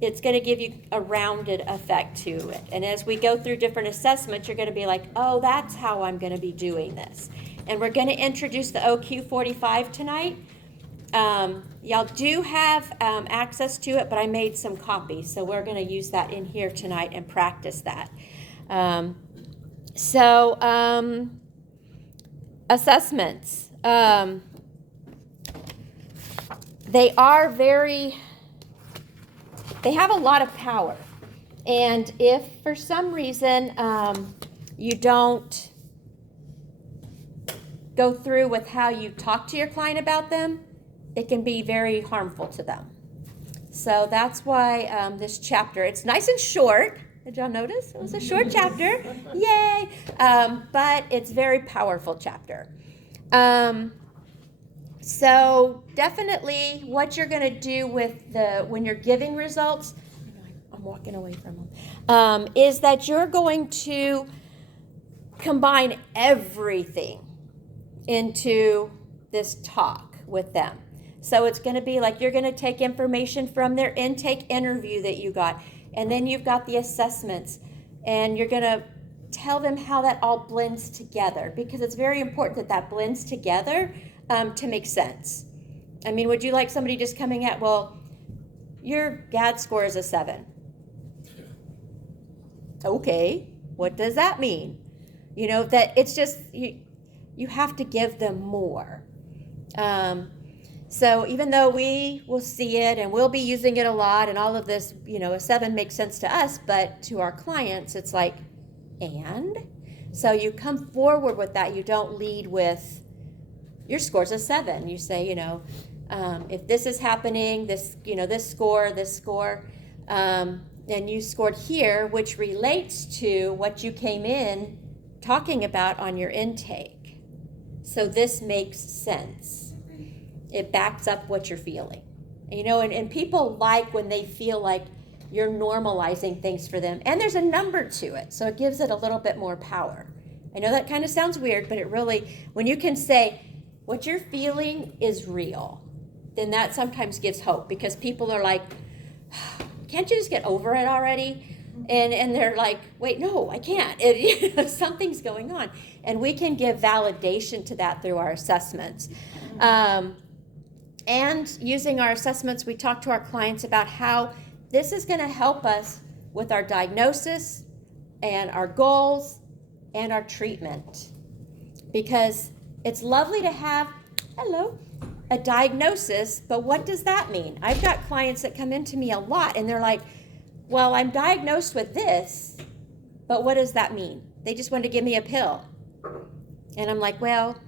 it's going to give you a rounded effect to it. And as we go through different assessments, you're going to be like, oh, that's how I'm going to be doing this. And we're going to introduce the OQ45 tonight. Y'all do have access to it, but I made some copies, so we're going to use that in here tonight and practice that. Assessments. They have a lot of power. And if for some reason you don't go through with how you talk to your client about them, it can be very harmful to them. So that's why this chapter, it's nice and short. Did y'all notice? It was a short chapter. Yay! But it's a very powerful chapter. So definitely what you're going to do with when you're giving results, I'm walking away from them, is that you're going to combine everything into this talk with them. So it's going to be like you're going to take information from their intake interview that you got, and then you've got the assessments, and you're going to tell them how that all blends together, because it's very important that that blends together to make sense. I mean, would you like somebody just coming at, well, your GAD score is a 7. Okay, what does that mean? You know, that it's just, you have to give them more. So even though we will see it and we'll be using it a lot and all of this, you know, a 7 makes sense to us, but to our clients, it's like, and? So you come forward with that. You don't lead with, your score's a 7. You say, you know, if this is happening, this, you know, this score, and you scored here, which relates to what you came in talking about on your intake. So this makes sense. It backs up what you're feeling. You know, and people like when they feel like you're normalizing things for them. And there's a number to it, so it gives it a little bit more power. I know that kind of sounds weird, but it really, when you can say, what you're feeling is real, then that sometimes gives hope, because people are like, can't you just get over it already? And they're like, wait, no, I can't. Something's going on. And we can give validation to that through our assessments. And using our assessments, we talk to our clients about how this is going to help us with our diagnosis and our goals and our treatment. Because it's lovely to have, a diagnosis, but what does that mean? I've got clients that come into me a lot and they're like, well, I'm diagnosed with this, but what does that mean? They just want to give me a pill. And I'm like, well,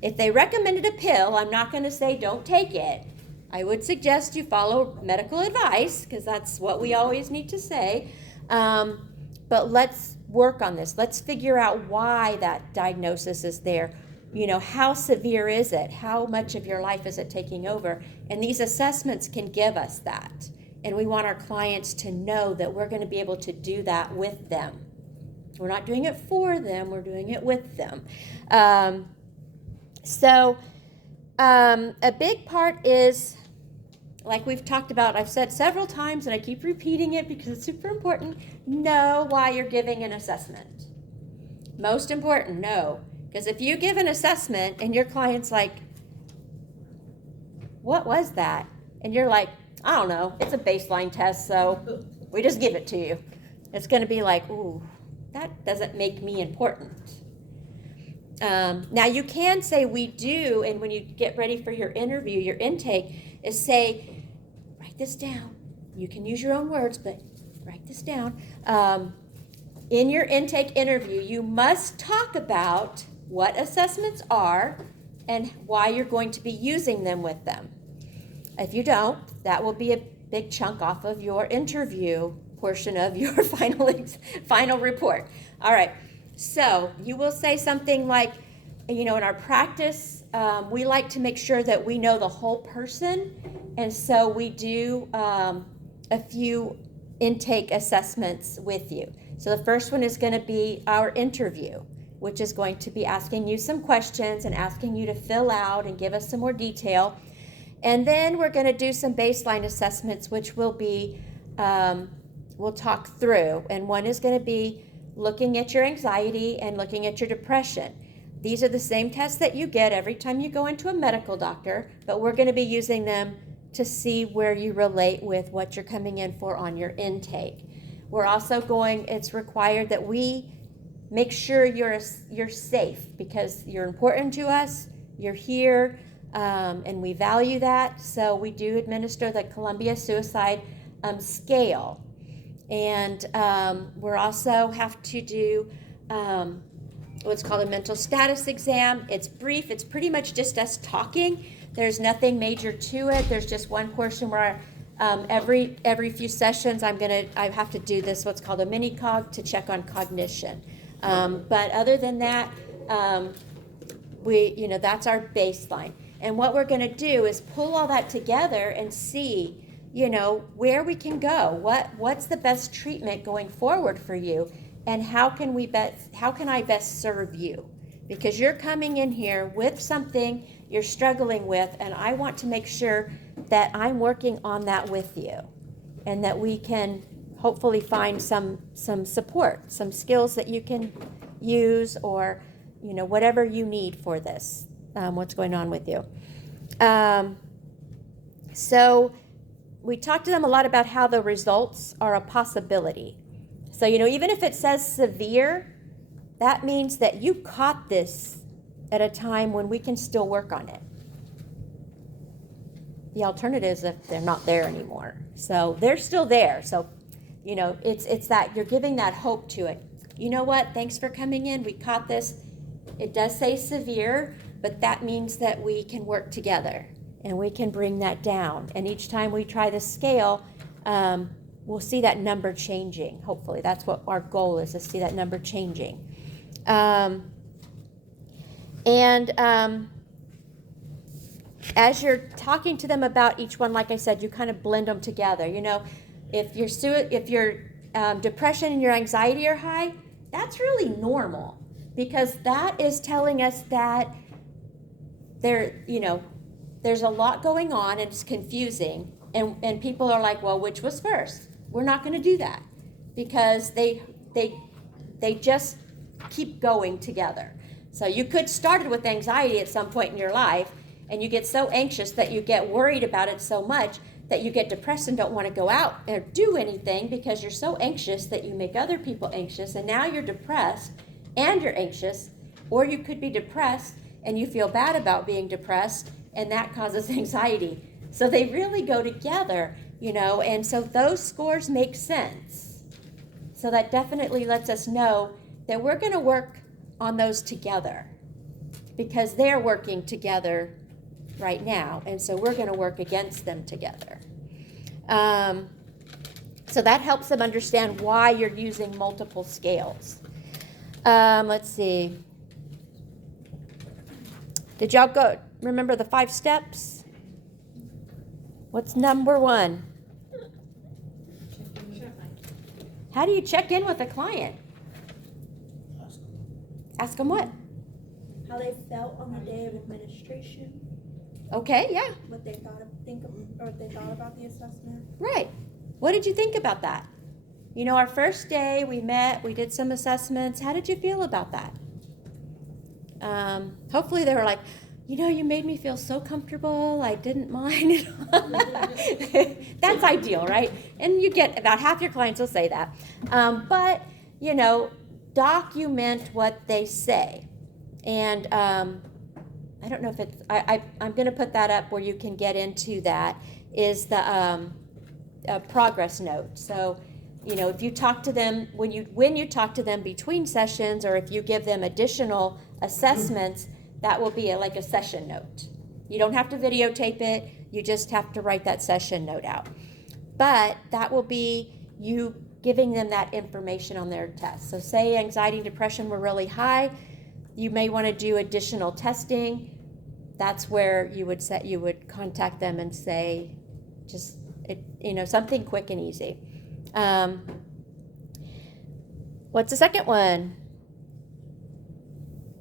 if they recommended a pill, I'm not going to say don't take it. I would suggest you follow medical advice, because that's what we always need to say. But let's work on this. Let's figure out why that diagnosis is there. You know, how severe is it? How much of your life is it taking over? And these assessments can give us that. And we want our clients to know that we're going to be able to do that with them. We're not doing it for them, we're doing it with them. A big part is, like we've talked about, I've said several times, and I keep repeating it because it's super important, know why you're giving an assessment. Most important, know. Because if you give an assessment and your client's like, what was that? And you're like, I don't know, it's a baseline test, so we just give it to you. It's going to be like, ooh, that doesn't make me important. Now you can say we do, and when you get ready for your interview, your intake, is say, write this down. You can use your own words, but write this down. In your intake interview, you must talk about what assessments are and why you're going to be using them with them. If you don't, that will be a big chunk off of your interview portion of your final report. All right, so you will say something like, you know, in our practice, we like to make sure that we know the whole person, and so we do a few intake assessments with you. So the first one is going to be our interview, which is going to be asking you some questions and asking you to fill out and give us some more detail. And then we're going to do some baseline assessments, which will be, we'll talk through. And one is going to be looking at your anxiety and looking at your depression. These are the same tests that you get every time you go into a medical doctor, but we're going to be using them to see where you relate with what you're coming in for on your intake. We're also it's required that we make sure you're safe, because you're important to us, you're here, and we value that. So we do administer the Columbia Suicide Scale. And we also have to do what's called a mental status exam. It's brief. It's pretty much just us talking. There's nothing major to it. There's just one portion where every few sessions I have to do this, what's called a mini cog, to check on cognition. But other than that, that's our baseline. And what we're going to do is pull all that together and see, where we can go. What's the best treatment going forward for you, and how can I best serve you? Because you're coming in here with something you're struggling with, and I want to make sure that I'm working on that with you, and that we can hopefully find some support, some skills that you can use, or whatever you need for this, what's going on with you. So we talked to them a lot about how the results are a possibility. So even if it says severe, that means that you caught this at a time when we can still work on it. The alternative is if they're not there anymore. So they're still there. So, it's that you're giving that hope to it. You know what? Thanks for coming in. We caught this. It does say severe, but that means that we can work together and we can bring that down. And each time we try the scale, we'll see that number changing. Hopefully, that's what our goal is, to see that number changing. As you're talking to them about each one, like I said, you kind of blend them together. If your depression and your anxiety are high, that's really normal, because that is telling us that there's a lot going on and it's confusing, and people are like, well, which was first? We're not going to do that, because they just keep going together. So you could start it with anxiety at some point in your life, and you get so anxious that you get worried about it so much that you get depressed and don't want to go out or do anything, because you're so anxious that you make other people anxious, and now you're depressed and you're anxious. Or you could be depressed and you feel bad about being depressed, and that causes anxiety. So they really go together, and so those scores make sense. So that definitely lets us know that we're going to work on those together, because they're working together right now, and so we're going to work against them together. So that helps them understand why you're using multiple scales. Let's see. Did y'all remember the 5 steps? What's number 1? How do you check in with a client? Ask them what? How they felt on the day of administration. Okay, yeah. What they thought about the assessment. Right. What did you think about that? Our first day we met, we did some assessments. How did you feel about that? Hopefully they were like, you made me feel so comfortable. I didn't mind. That's ideal, right? And you get about half your clients will say that. But, document what they say. And I don't know if it's, I'm going to put that up where you can get into that, is the progress note. So, if you talk to them, when you talk to them between sessions, or if you give them additional assessments, that will be like a session note. You don't have to videotape it. You just have to write that session note out. But that will be you giving them that information on their test. So say anxiety and depression were really high, you may want to do additional testing. That's where you would contact them and say, just something quick and easy. What's the second one?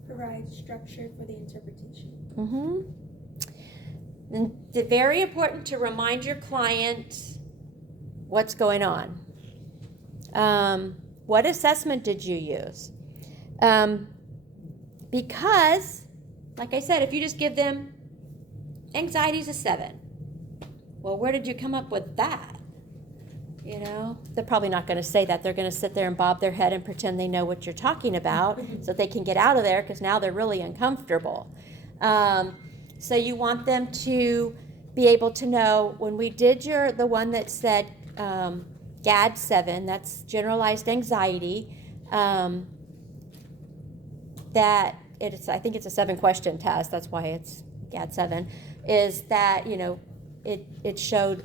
Provide structure for the interpretation. And it's very important to remind your client what's going on. What assessment did you use? Because, like I said, if you just give them anxiety's a 7, well, where did you come up with that? You know, they're probably not going to say that. They're going to sit there and bob their head and pretend they know what you're talking about so they can get out of there, because now they're really uncomfortable. So you want them to be able to know, when we did the one that said GAD-7, that's generalized anxiety, that I think it's a 7-question test, that's why it's GAD-7, is that, you know, it showed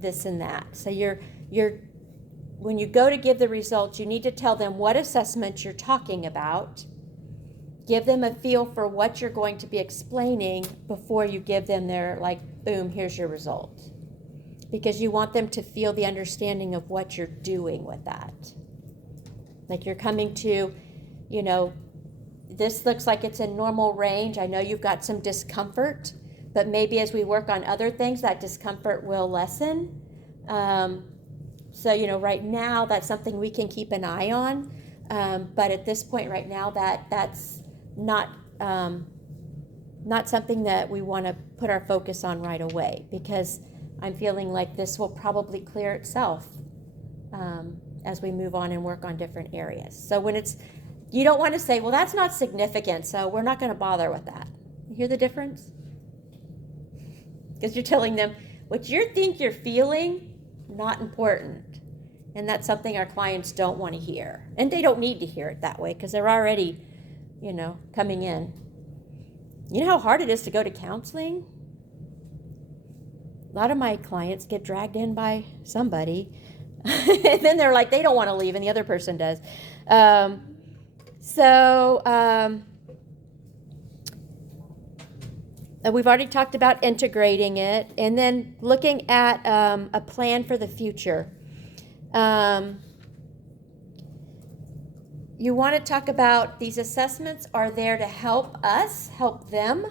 this and that. So when you go to give the results, you need to tell them what assessment you're talking about. Give them a feel for what you're going to be explaining before you give them their, like, boom, here's your result. Because you want them to feel the understanding of what you're doing with that. Like, you're coming to, you know, this looks like it's in normal range. I know you've got some discomfort, but maybe as we work on other things, that discomfort will lessen. So, you know, right now, that's something we can keep an eye on. But at this point right now, that's not something that we want to put our focus on right away, because I'm feeling like this will probably clear itself as we move on and work on different areas. So you don't want to say, well, that's not significant, so we're not going to bother with that. You hear the difference? Because you're telling them what you think you're feeling, not important. And that's something our clients don't want to hear. And they don't need to hear it that way, because they're already, you know, coming in. You know how hard it is to go to counseling? A lot of my clients get dragged in by somebody. And then they're like, they don't want to leave, and the other person does. We've already talked about integrating it, and then looking at a plan for the future. You want to talk about these assessments are there to help us help them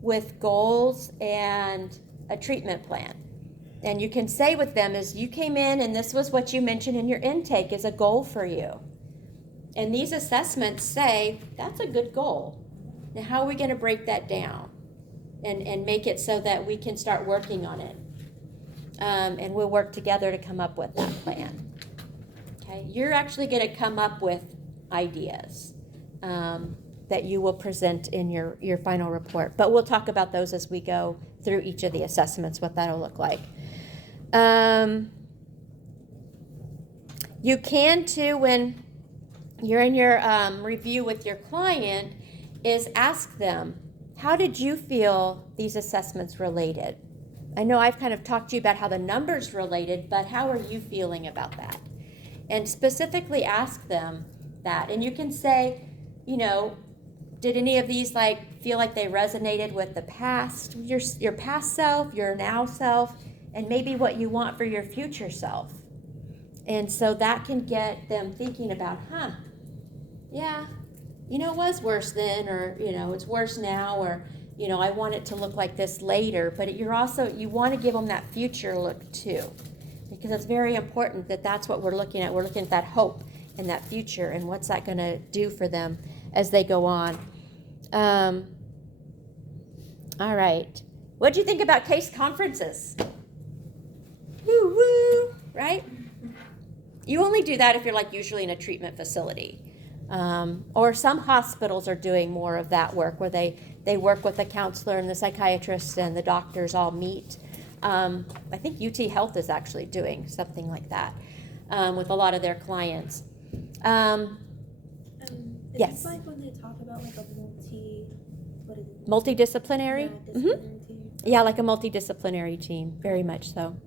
with goals and a treatment plan. And you can say with them is, you came in and this was what you mentioned in your intake is a goal for you. And these assessments say, that's a good goal. Now, how are we going to break that down and make it so that we can start working on it? And we'll work together to come up with that plan. Okay, you're actually going to come up with ideas that you will present in your final report. But we'll talk about those as we go through each of the assessments, what that'll look like. You can too, when you're in your review with your client, is ask them, how did you feel these assessments related? I know I've kind of talked to you about how the numbers related, but how are you feeling about that? And specifically ask them that. And you can say, you know, did any of these feel like they resonated with the past, your past self, your now self, and maybe what you want for your future self? And so that can get them thinking about, yeah, you know, it was worse then, or, you know, it's worse now, or, you know, I want it to look like this later. But you want to give them that future look too, because it's very important that that's what we're looking at. We're looking at that hope and that future, and what's that going to do for them as they go on. All right. What do you think about case conferences? Woo woo, right? You only do that if you're usually in a treatment facility. Or some hospitals are doing more of that work, where they work with the counselor and the psychiatrist and the doctors all meet. I think UT Health is actually doing something like that with a lot of their clients. Yes. It's like when they talk about a multidisciplinary? Yeah, disciplinary team. Yeah, like a multidisciplinary team, very much so.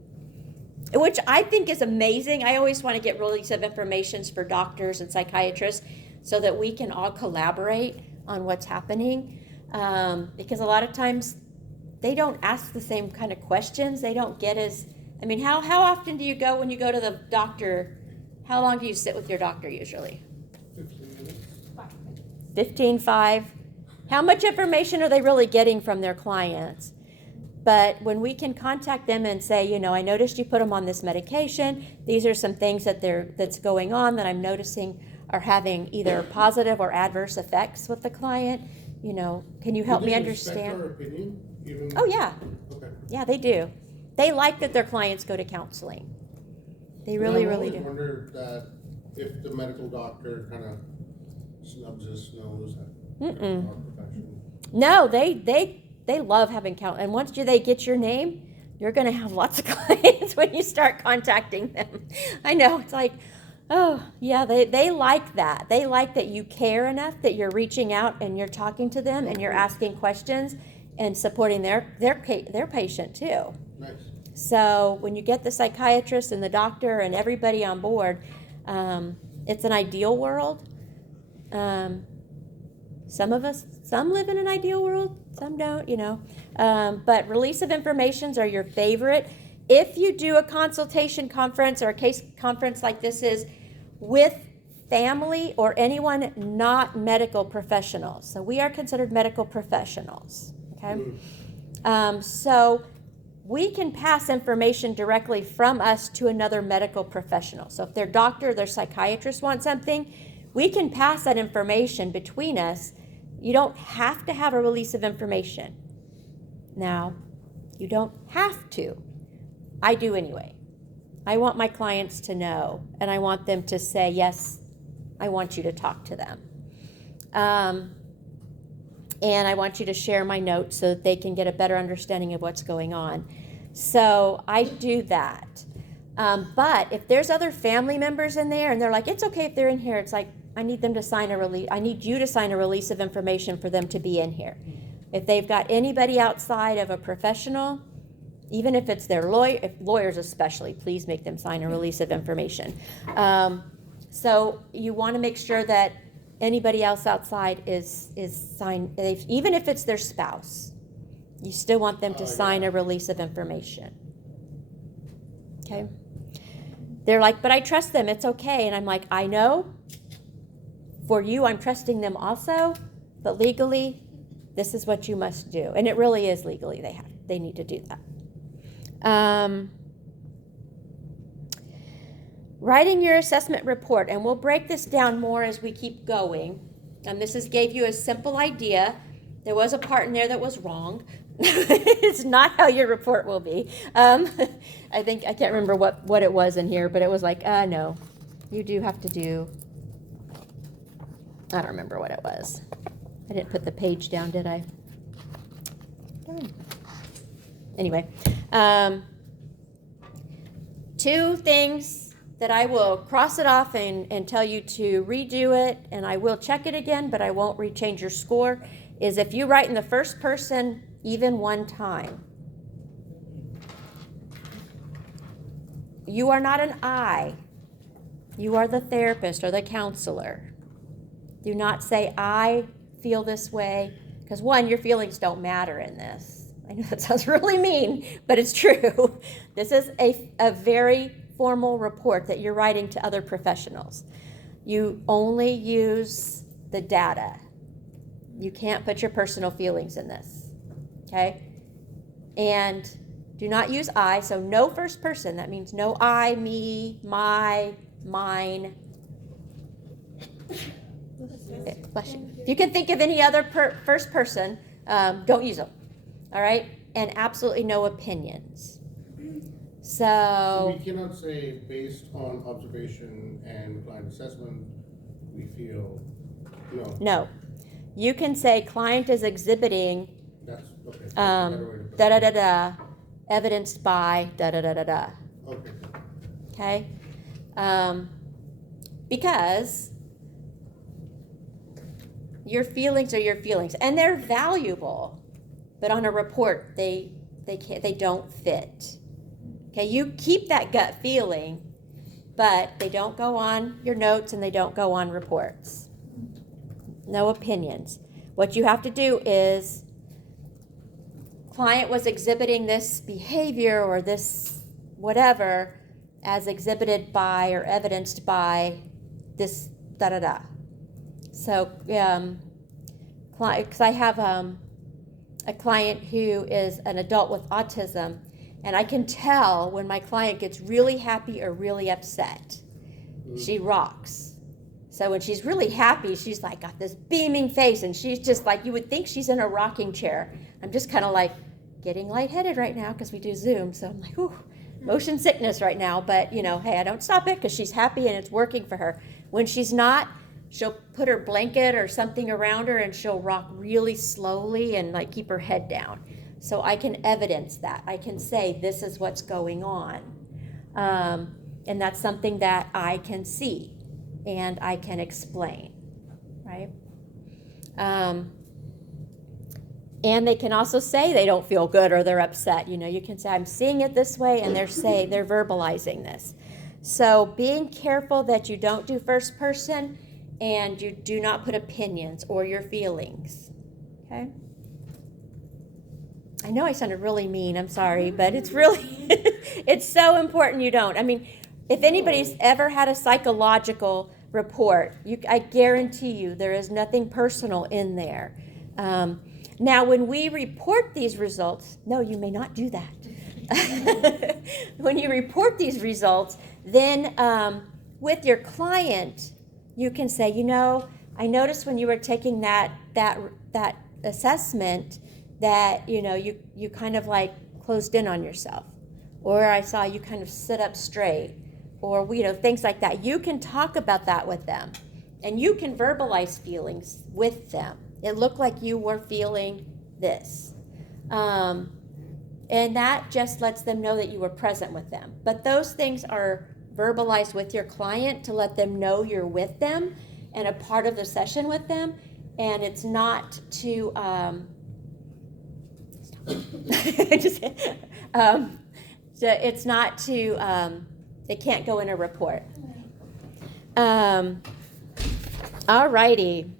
Which I think is amazing. I always want to get release of information for doctors and psychiatrists so that we can all collaborate on what's happening. Because a lot of times they don't ask the same kind of questions. They don't get how often do you go when you go to the doctor? How long do you sit with your doctor usually? 15 minutes. 15, 5. How much information are they really getting from their clients? But when we can contact them and say, you know, I noticed you put them on this medication. These are some things that's going on that I'm noticing are having either positive or adverse effects with the client. You know, can you help Do me they respect understand? our opinion, even? Oh, yeah. Okay. Yeah, they do. They like that their clients go to counseling. They really, really do. I wonder that if the medical doctor kind of snubs his nose at Mm-mm. our profession. No, they love having count. And once they get your name, you're going to have lots of clients when you start contacting them. I know, it's like, oh, yeah, they like that. They like that you care enough that you're reaching out and you're talking to them and you're asking questions and supporting their patient too. Nice. So when you get the psychiatrist and the doctor and everybody on board, it's an ideal world. Some live in an ideal world, some don't, you know. But release of informations are your favorite. If you do a consultation conference or a case conference like this is with family or anyone not medical professionals. So we are considered medical professionals, okay? So we can pass information directly from us to another medical professional. So if their doctor, their psychiatrist wants something, we can pass that information between us. You don't have to have a release of information. Now, you don't have to. I do anyway. I want my clients to know, and I want them to say, yes, I want you to talk to them. And I want you to share my notes so that they can get a better understanding of what's going on. So I do that. But if there's other family members in there and they're like, it's okay if they're in here, it's like, I need them to sign a release. I need you to sign a release of information for them to be in here. If they've got anybody outside of a professional, even if it's their lawyer, if lawyers especially, please make them sign a release of information. So you want to make sure that anybody else outside is signed, even if it's their spouse, you still want them to sign a release of information. Okay? They're like, but I trust them, it's okay. And I'm like, I know. For you, I'm trusting them also, but legally, this is what you must do. And it really is legally, they need to do that. Writing your assessment report, and we'll break this down more as we keep going. And this gave you a simple idea. There was a part in there that was wrong. It's not how your report will be. I can't remember what it was in here, but it was like, no, you do have to do, I don't remember what it was. I didn't put the page down, did I? Anyway, 2 things that I will cross it off and tell you to redo it, and I will check it again, but I won't rechange your score, is if you write in the first person even one time. You are not an I. You are the therapist or the counselor. Do not say, I feel this way, because 1, your feelings don't matter in this. I know that sounds really mean, but it's true. This is a very formal report that you're writing to other professionals. You only use the data. You can't put your personal feelings in this, okay? And do not use I, so no first person. That means no I, me, my, mine. Bless you. If you can think of any other first person, don't use them. All right? And absolutely no opinions. So we cannot say based on observation and client assessment, we feel no. No. You can say client is exhibiting That's okay. That's a better way to put it. da da da da, evidenced by da da da da da. Okay. Okay? Because your feelings are your feelings, and they're valuable, but on a report they don't fit. Okay, you keep that gut feeling, but they don't go on your notes and they don't go on reports. No opinions. What you have to do is, client was exhibiting this behavior or this whatever as exhibited by or evidenced by this da da da. So, because I have a client who is an adult with autism, and I can tell when my client gets really happy or really upset. She rocks. So when she's really happy, she's like got this beaming face, and she's just like, you would think she's in a rocking chair. I'm just kind of like getting lightheaded right now because we do Zoom. So I'm like, ooh, motion sickness right now. But, hey, I don't stop it because she's happy and it's working for her. When she's not, she'll put her blanket or something around her and she'll rock really slowly and like keep her head down. So I can evidence that. I can say this is what's going on. And that's something that I can see and I can explain, right? And they can also say they don't feel good or they're upset. You can say, I'm seeing it this way, and they're verbalizing this. So being careful that you don't do first person and you do not put opinions or your feelings, okay? I know I sounded really mean, I'm sorry, but it's really, it's so important you don't. I mean, if anybody's ever had a psychological report, I guarantee you there is nothing personal in there. Now, when we report these results, no, you may not do that. When you report these results, then with your client, you can say, I noticed when you were taking that assessment that, you kind of like closed in on yourself, or I saw you kind of sit up straight, or, things like that. You can talk about that with them, and you can verbalize feelings with them. It looked like you were feeling this. And that just lets them know that you were present with them. But those things are verbalized with your client to let them know you're with them and a part of the session with them. And it's not to, it's not to, it can't go in a report. All righty.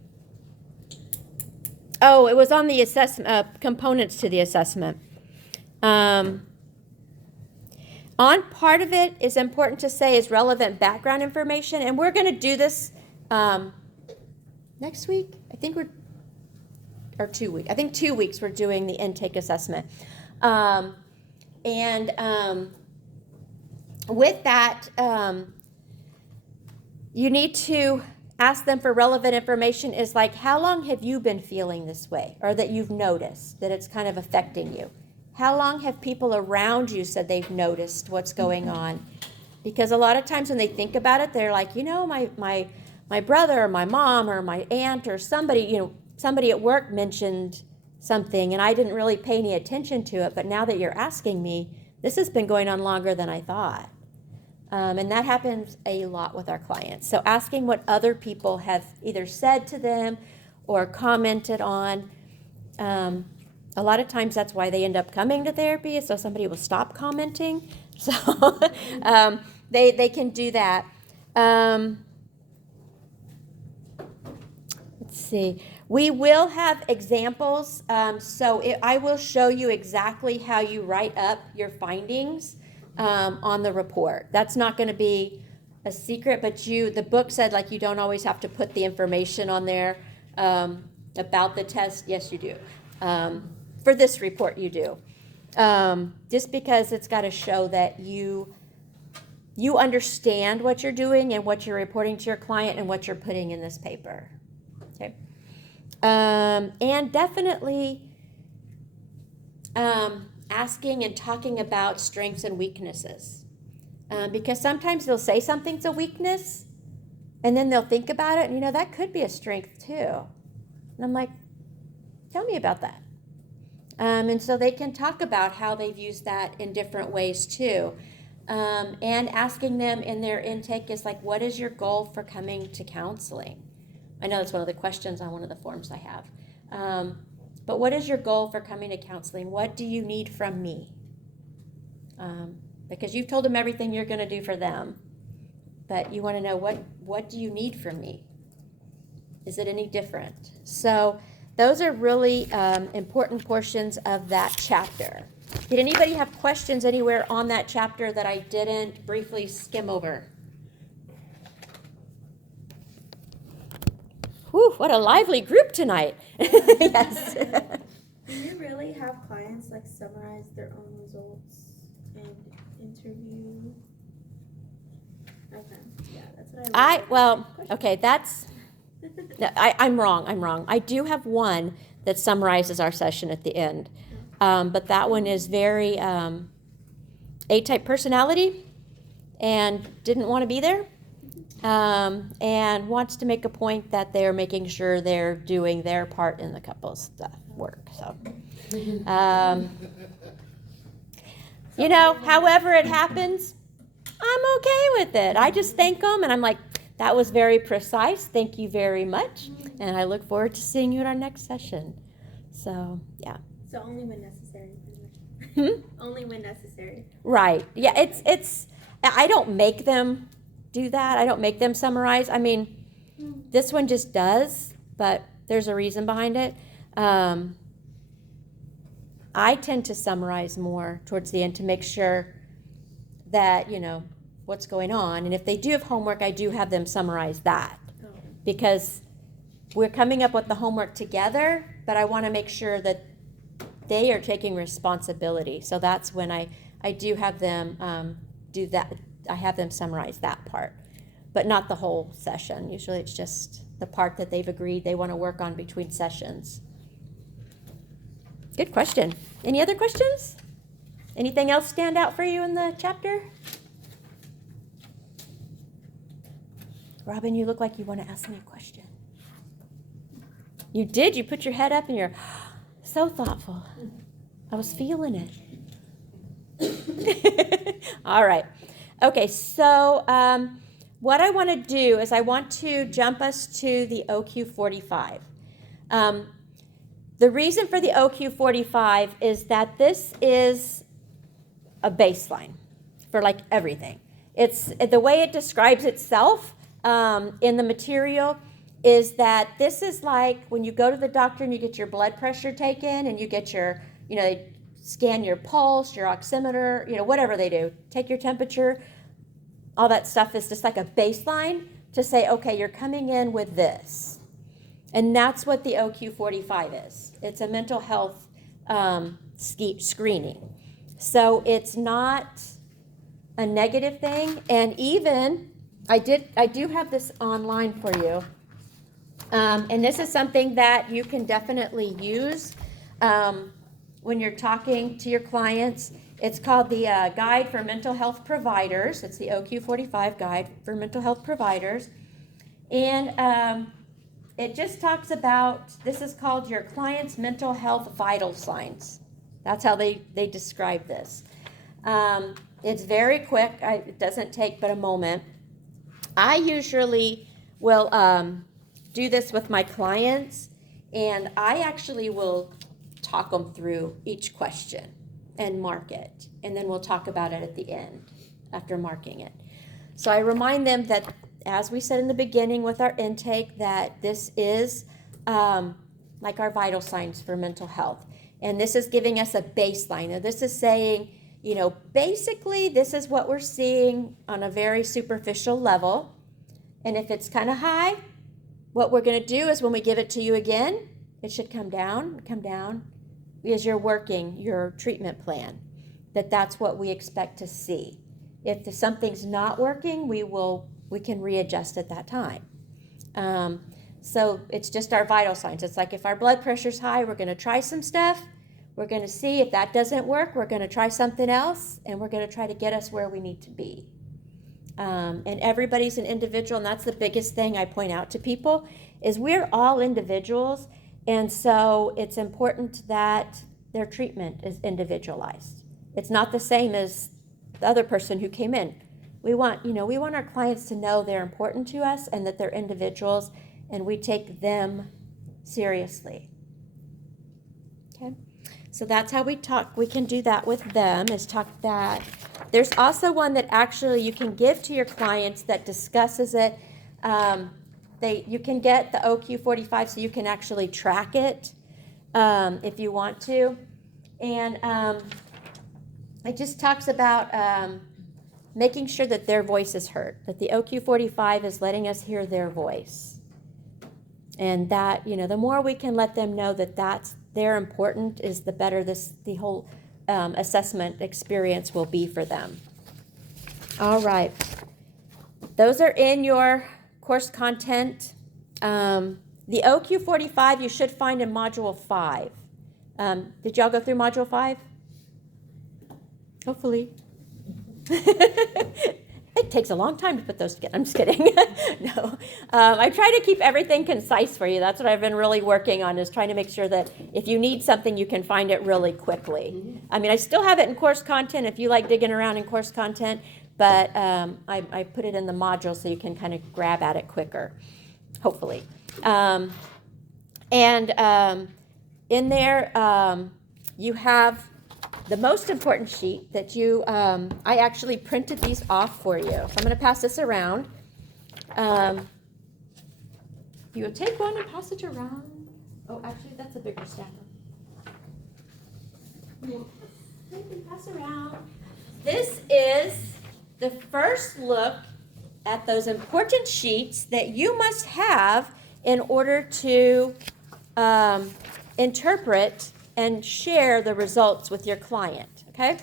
Oh, it was on the assessment, components to the assessment. On part of it is important to say is relevant background information, and we're going to do this next week. I think 2 weeks. I think 2 weeks we're doing the intake assessment. With that, you need to ask them for relevant information is like, how long have you been feeling this way, or that you've noticed that it's kind of affecting you? How long have people around you said they've noticed what's going on? Because a lot of times when they think about it, they're like, my brother or my mom or my aunt or somebody, somebody at work mentioned something and I didn't really pay any attention to it, but now that you're asking me, this has been going on longer than I thought. And that happens a lot with our clients. So asking what other people have either said to them or commented on, a lot of times that's why they end up coming to therapy, so somebody will stop commenting. So they can do that. Let's see. We will have examples. I will show you exactly how you write up your findings on the report. That's not going to be a secret, but the book said like you don't always have to put the information on there about the test. Yes, you do. For this report, you do. Just because it's got to show that you understand what you're doing and what you're reporting to your client and what you're putting in this paper. Okay. And definitely asking and talking about strengths and weaknesses. Because sometimes they'll say something's a weakness, and then they'll think about it, and that could be a strength too. And I'm like, tell me about that. And so they can talk about how they've used that in different ways too. And asking them in their intake is like, what is your goal for coming to counseling? I know that's one of the questions on one of the forms I have. But what is your goal for coming to counseling? What do you need from me? Because you've told them everything you're going to do for them. But you want to know, what do you need from me? Is it any different? So those are really important portions of that chapter. Did anybody have questions anywhere on that chapter that I didn't briefly skim over? Whew, what a lively group tonight. Yes. Do you really have clients like summarize their own results and interview? Okay, yeah, that's what I read. Well, okay, that's, no, I'm wrong. I do have one that summarizes our session at the end. But that one is very A-type personality and didn't want to be there. And wants to make a point that they're making sure they're doing their part in the couple's stuff work. So, however it happens, I'm okay with it. I just thank them, and I'm like, that was very precise. Thank you very much, and I look forward to seeing you at our next session. So, yeah. So only when necessary, pretty much. Hmm? Only when necessary. Right. Yeah. It's. I don't make them do that. I don't make them summarize. I mean, this one just does, but there's a reason behind it. I tend to summarize more towards the end to make sure that, what's going on. And if they do have homework, I do have them summarize that. Oh. Because we're coming up with the homework together, but I want to make sure that they are taking responsibility. So that's when I do have them do that. I have them summarize that part, but not the whole session. Usually it's just the part that they've agreed they want to work on between sessions. Good question. Any other questions? Anything else stand out for you in the chapter? Robin, you look like you want to ask me a question. You did. You put your head up and you're so thoughtful. I was feeling it. All right. Okay, so what I want to do is I want to jump us to the OQ45. The reason for the OQ45 is that this is a baseline for like everything. It's the way it describes itself in the material is that this is like when you go to the doctor and you get your blood pressure taken and you get your, they scan your pulse, your oximeter, whatever they do, take your temperature. All that stuff is just like a baseline to say, okay, you're coming in with this. And that's what the OQ45 is. It's a mental health screening. So it's not a negative thing. And even, I do have this online for you. And this is something that you can definitely use when you're talking to your clients. It's called the Guide for Mental Health Providers. It's the OQ45 Guide for Mental Health Providers. And it just talks about, this is called your client's mental health vital signs. That's how they describe this. It's very quick. It doesn't take but a moment. I usually will do this with my clients, and I actually will talk them through each question and mark it, and then we'll talk about it at the end after marking it. So I remind them that, as we said in the beginning with our intake, that this is like our vital signs for mental health. And this is giving us a baseline. Now, this is saying, basically this is what we're seeing on a very superficial level. And if it's kind of high, what we're going to do is when we give it to you again, it should come down, as you're working your treatment plan, that's what we expect to see. If something's not working, we can readjust at that time. So it's just our vital signs. It's like if our blood pressure's high, we're going to try some stuff. We're going to see if that doesn't work. We're going to try something else, and we're going to try to get us where we need to be. And everybody's an individual, and that's the biggest thing I point out to people is we're all individuals, and so it's important that their treatment is individualized. It's not the same as the other person who came in. We want our clients to know they're important to us and that they're individuals, and we take them seriously. Okay? So that's how we talk. We can do that with them, is talk that. There's also one that actually you can give to your clients that discusses it. You can get the OQ45 so you can actually track it if you want to. And it just talks about making sure that their voice is heard, that the OQ45 is letting us hear their voice. And that, the more we can let them know that they're important is the better the whole assessment experience will be for them. All right. Those are in your course content. The OQ45 you should find in Module 5. Did y'all go through Module 5? Hopefully. It takes a long time to put those together. I'm just kidding. No. I try to keep everything concise for you. That's what I've been really working on, is trying to make sure that if you need something, you can find it really quickly. I mean, I still have it in course content if you like digging around in course content, but I put it in the module so you can kind of grab at it quicker, hopefully. In there, you have the most important sheet that you, I actually printed these off for you. So I'm going to pass this around. You will take one and pass it around. Oh, actually, that's a bigger stack. Take and pass around. This is the first look at those important sheets that you must have in order to interpret and share the results with your client, okay?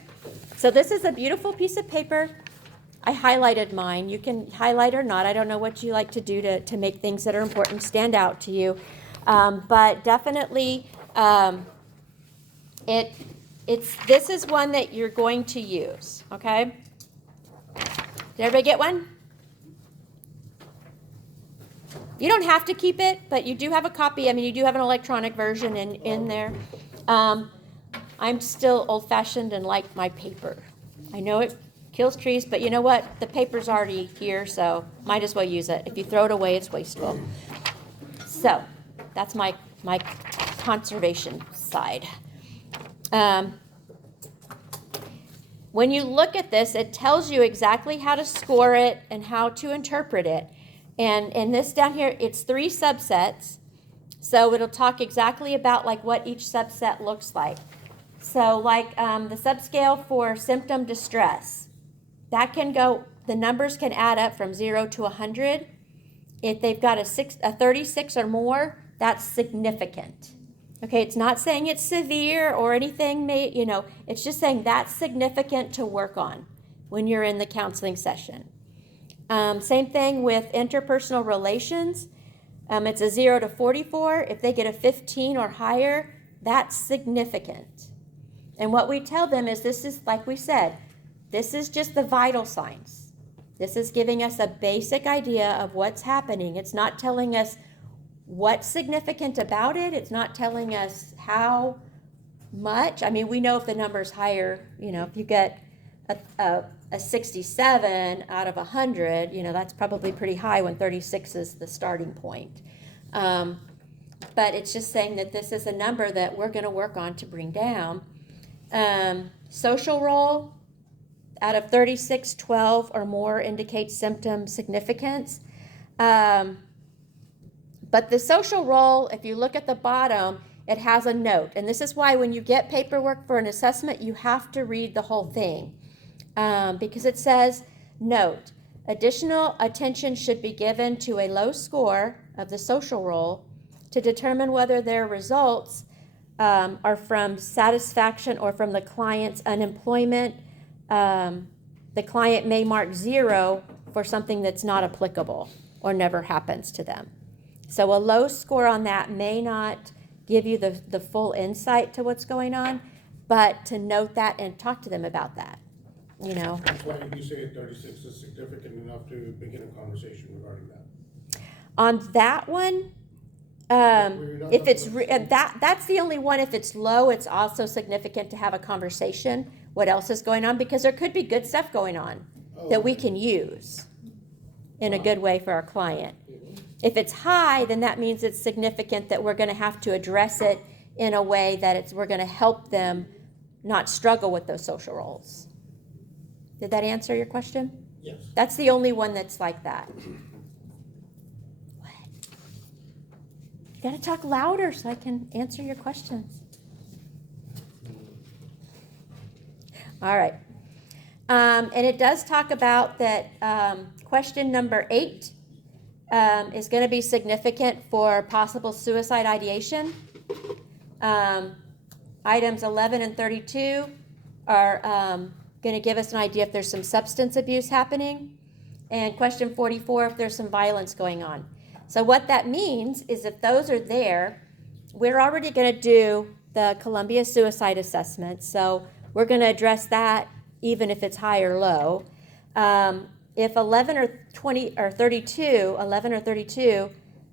So this is a beautiful piece of paper. I highlighted mine. You can highlight or not. I don't know what you like to do to make things that are important stand out to you. But definitely, this is one that you're going to use, okay? Did everybody get one? You don't have to keep it, but you do have a copy. I mean, you do have an electronic version in there. I'm still old-fashioned and like my paper. I know it kills trees, but you know what? The paper's already here, so might as well use it. If you throw it away, it's wasteful. So that's my conservation side. When you look at this, it tells you exactly how to score it and how to interpret it. And this down here, it's 3 subsets. So it'll talk exactly about like what each subset looks like. So like the subscale for symptom distress, that can go, the numbers can add up from 0 to 100. If they've got a 36 or more, that's significant. Okay, it's not saying it's severe or anything, it's just saying that's significant to work on when you're in the counseling session. Same thing with interpersonal relations. It's a 0 to 44. If they get a 15 or higher, that's significant. And what we tell them is this is, like we said, this is just the vital signs. This is giving us a basic idea of what's happening. It's not telling us what's significant about it. It's not telling us how much. I mean, we know if the number's higher, if you get a 67 out of 100, that's probably pretty high when 36 is the starting point. But it's just saying that this is a number that we're going to work on to bring down. Social role, out of 36, 12 or more indicates symptom significance. But the social role, if you look at the bottom, it has a note. And this is why when you get paperwork for an assessment, you have to read the whole thing. Because it says, note, additional attention should be given to a low score of the social role to determine whether their results are from satisfaction or from the client's unemployment. The client may mark 0 for something that's not applicable or never happens to them. So a low score on that may not give you the full insight to what's going on, but to note that and talk to them about that. That's why you say 36 is significant enough to begin a conversation regarding that. On that one, if it's that's the only one. If it's low, it's also significant to have a conversation. What else is going on? Because there could be good stuff going on that we can use in a good way for our client. If it's high, then that means it's significant that we're going to have to address it in a way that we're going to help them not struggle with those social roles. Did that answer your question? Yes. That's the only one that's like that. What? You got to talk louder so I can answer your questions. All right. And it does talk about that question number 8 is going to be significant for possible suicide ideation. Items 11 and 32 are going to give us an idea if there's some substance abuse happening. And question 44, if there's some violence going on. So what that means is if those are there, we're already going to do the Columbia Suicide Assessment. So we're going to address that even if it's high or low. If 11 or 32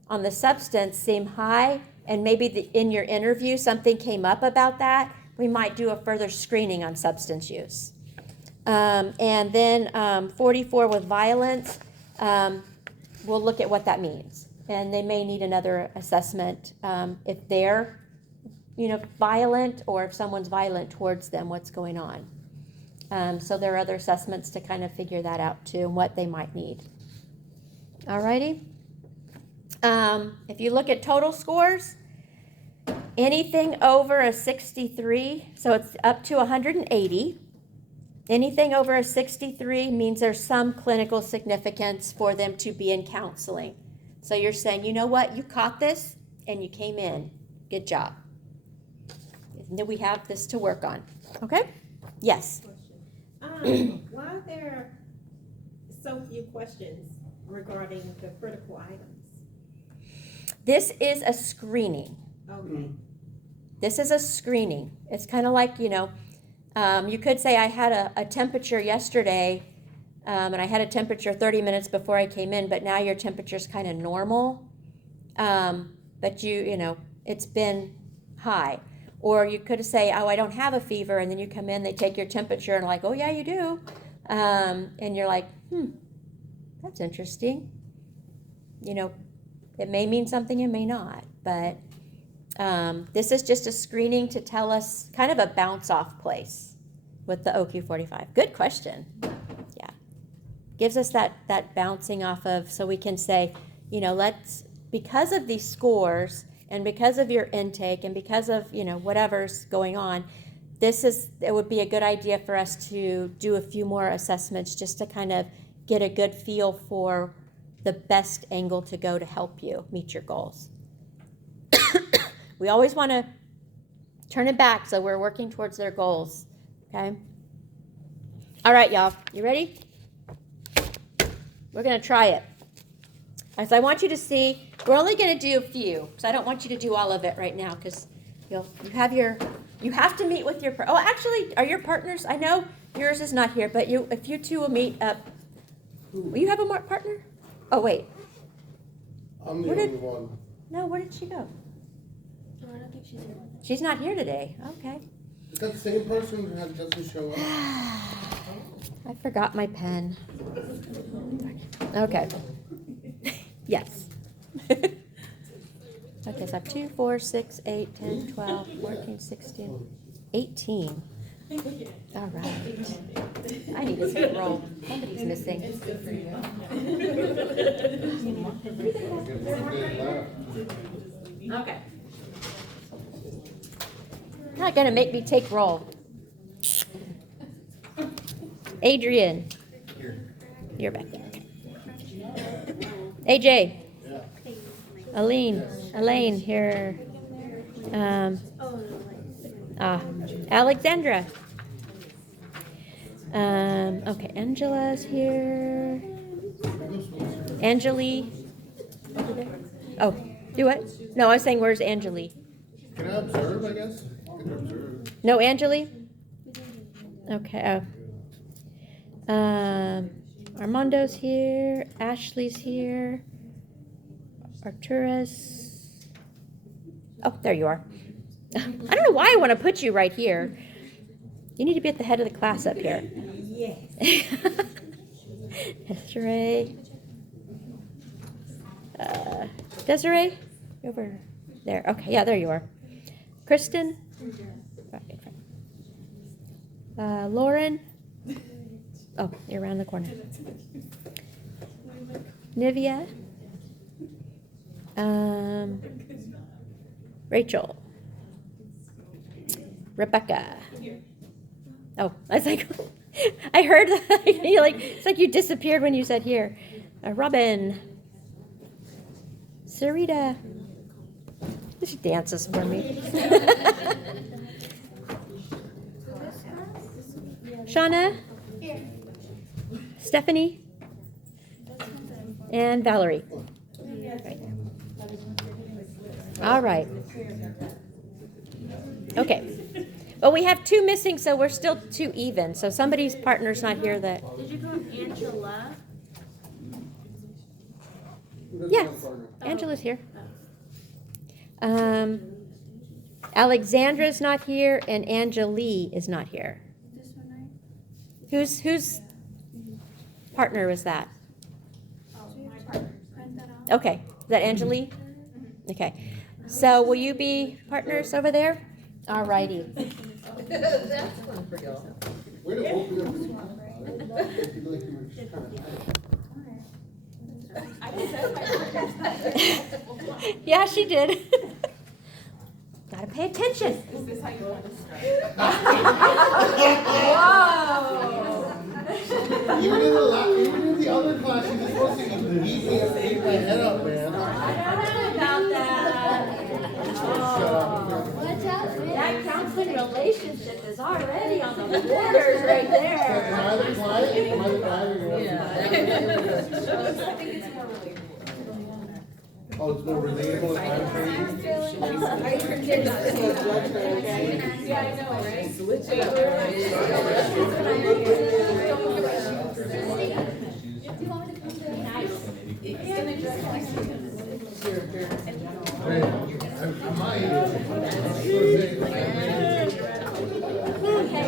on the substance seem high, and maybe in your interview something came up about that, we might do a further screening on substance use. And then 44 with violence, we'll look at what that means. And they may need another assessment if they're, violent, or if someone's violent towards them, what's going on. So there are other assessments to kind of figure that out too, and what they might need. Alrighty. If you look at total scores, anything over a 63, so it's up to 180. Anything over a 63 means there's some clinical significance for them to be in counseling. So you're saying, you know what, you caught this and you came in. Good job. And then we have this to work on. Okay? Yes. Why are there so few questions regarding the critical items? This is a screening. Okay. This is a screening. It's kind of like, you could say I had a temperature yesterday, and I had a temperature 30 minutes before I came in, but now your temperature's kind of normal, but it's been high. Or you could say, oh, I don't have a fever, and then you come in, they take your temperature, and like, oh, yeah, you do. And you're like, that's interesting. It may mean something, it may not, but this is just a screening to tell us kind of a bounce-off place with the OQ45. Good question. Yeah. Gives us that bouncing off of, so we can say, because of these scores, and because of your intake, and because of, whatever's going on, it would be a good idea for us to do a few more assessments just to kind of get a good feel for the best angle to go to help you meet your goals. We always want to turn it back so we're working towards their goals, okay? All right, y'all, you ready? We're going to try it. So I want you to see, we're only going to do a few, so I don't want you to do all of it right now, because you have to meet with your, actually, are your partners, I know yours is not here, but if you two will meet up, will you have a partner? Oh, wait. I'm the only one. No, where did she go? No, I don't think she's here. She's not here today. Okay. Is that the same person who doesn't show up? I forgot my pen. Okay. Yes. Okay, so I have 2, 4, 6, 8, 10, 12, 14, 16, 18. All right. I need to take a roll. Somebody's missing. Okay. Not going to make me take roll. Adrian. You're back there. AJ. Elaine here. Alexandra. Okay, Angela's here. Angeli. Oh, do what? No, I was saying, where's Angeli? Can I observe, I guess? I can observe. No, Angeli? Okay. Armando's here. Ashley's here. Arturus. Oh, there you are. I don't know why I want to put you right here. You need to be at the head of the class up here. Yes. Desiree. Desiree? Over there. Okay, yeah, there you are. Kristen? Lauren? Oh, you're around the corner. Nivea? Rachel? Rebecca? Oh, I was like, I heard that. It's like you disappeared when you said here. Robin? Sarita? She dances for me. Shauna? Stephanie? And Valerie. All right. Okay. Well, we have 2 missing, so we're still 2 even. So somebody's partner's not here that. Did you go Angela? Yes, Angela's here. Alexandra's not here, and Angelie is not here. This one, right? Whose partner was that? Oh, my partner. Print that out. Okay, is that Angelie? Okay. So will you be partners over there? All righty. That's one for y'all. Way to open up this one. Yeah, she did. Gotta pay attention. Is this how you want to start? Even in the other class, you're supposed to eat me and eat my head up, man. I don't know about that. Shut up. That counseling relationship is already on the borders right there. Am I the client? Am I the client? Oh, it's more relatable if I'm trained? Yeah, I know, right? Switch it up. Right. I might. Okay,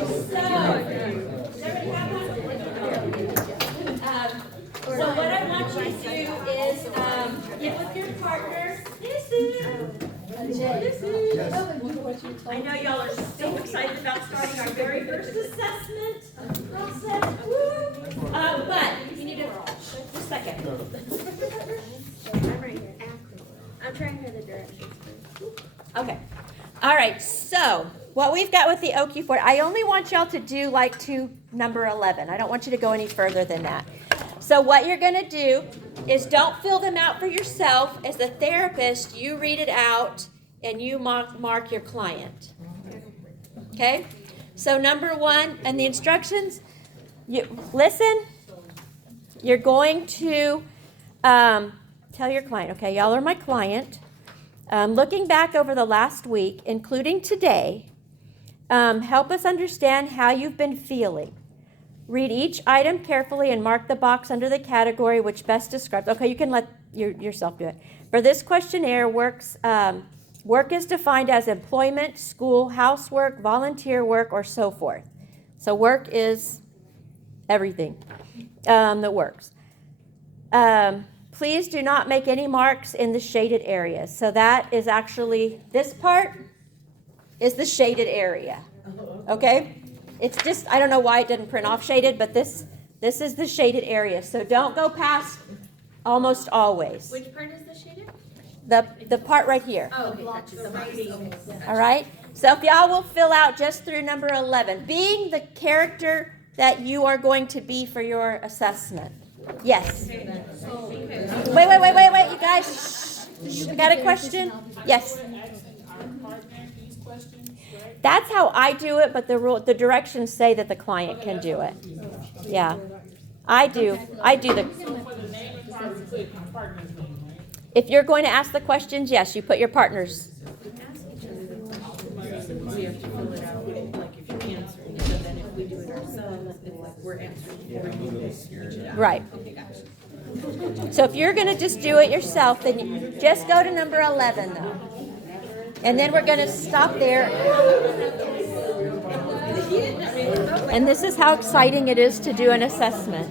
so what I want you to do is get with your partner. I know y'all are so excited about starting our very first assessment process. Woo! But you need to just a second. I'm right here. I'm trying to hear the directions first. Okay. All right. So what we've got with the OQ for I only want y'all to do like to number 11. I don't want you to go any further than that. So what you're going to do is don't fill them out for yourself. As the therapist, you read it out and you mark your client. Okay? So number 1, and the instructions, you listen. You're going to tell your client, okay, y'all are my client. Looking back over the last week, including today, help us understand how you've been feeling. Read each item carefully and mark the box under the category which best describes. Okay, you can let yourself do it. For this questionnaire, work is defined as employment, school, housework, volunteer work, or so forth. So work is everything that works. Please do not make any marks in the shaded areas. So that is actually, this part is the shaded area. Okay? It's just, I don't know why it didn't print off shaded, but this is the shaded area. So don't go past almost always. Which part is the shaded? The part right here. Oh, okay, gotcha. The writing. All right? So if y'all will fill out just through number 11, being the character that you are going to be for your assessment. Yes. Wait, you guys. Shh. Got a question? Yes. That's how I do it, but the directions say that the client can do it. Yeah. I do the. If you're going to ask the questions, yes, you put your partners. We have to fill it out, like if you're answering, so then if we do it ourselves, if we're answering. Right. So if you're going to just do it yourself, then you just go to number 11, though. And then we're going to stop there. And this is how exciting it is to do an assessment.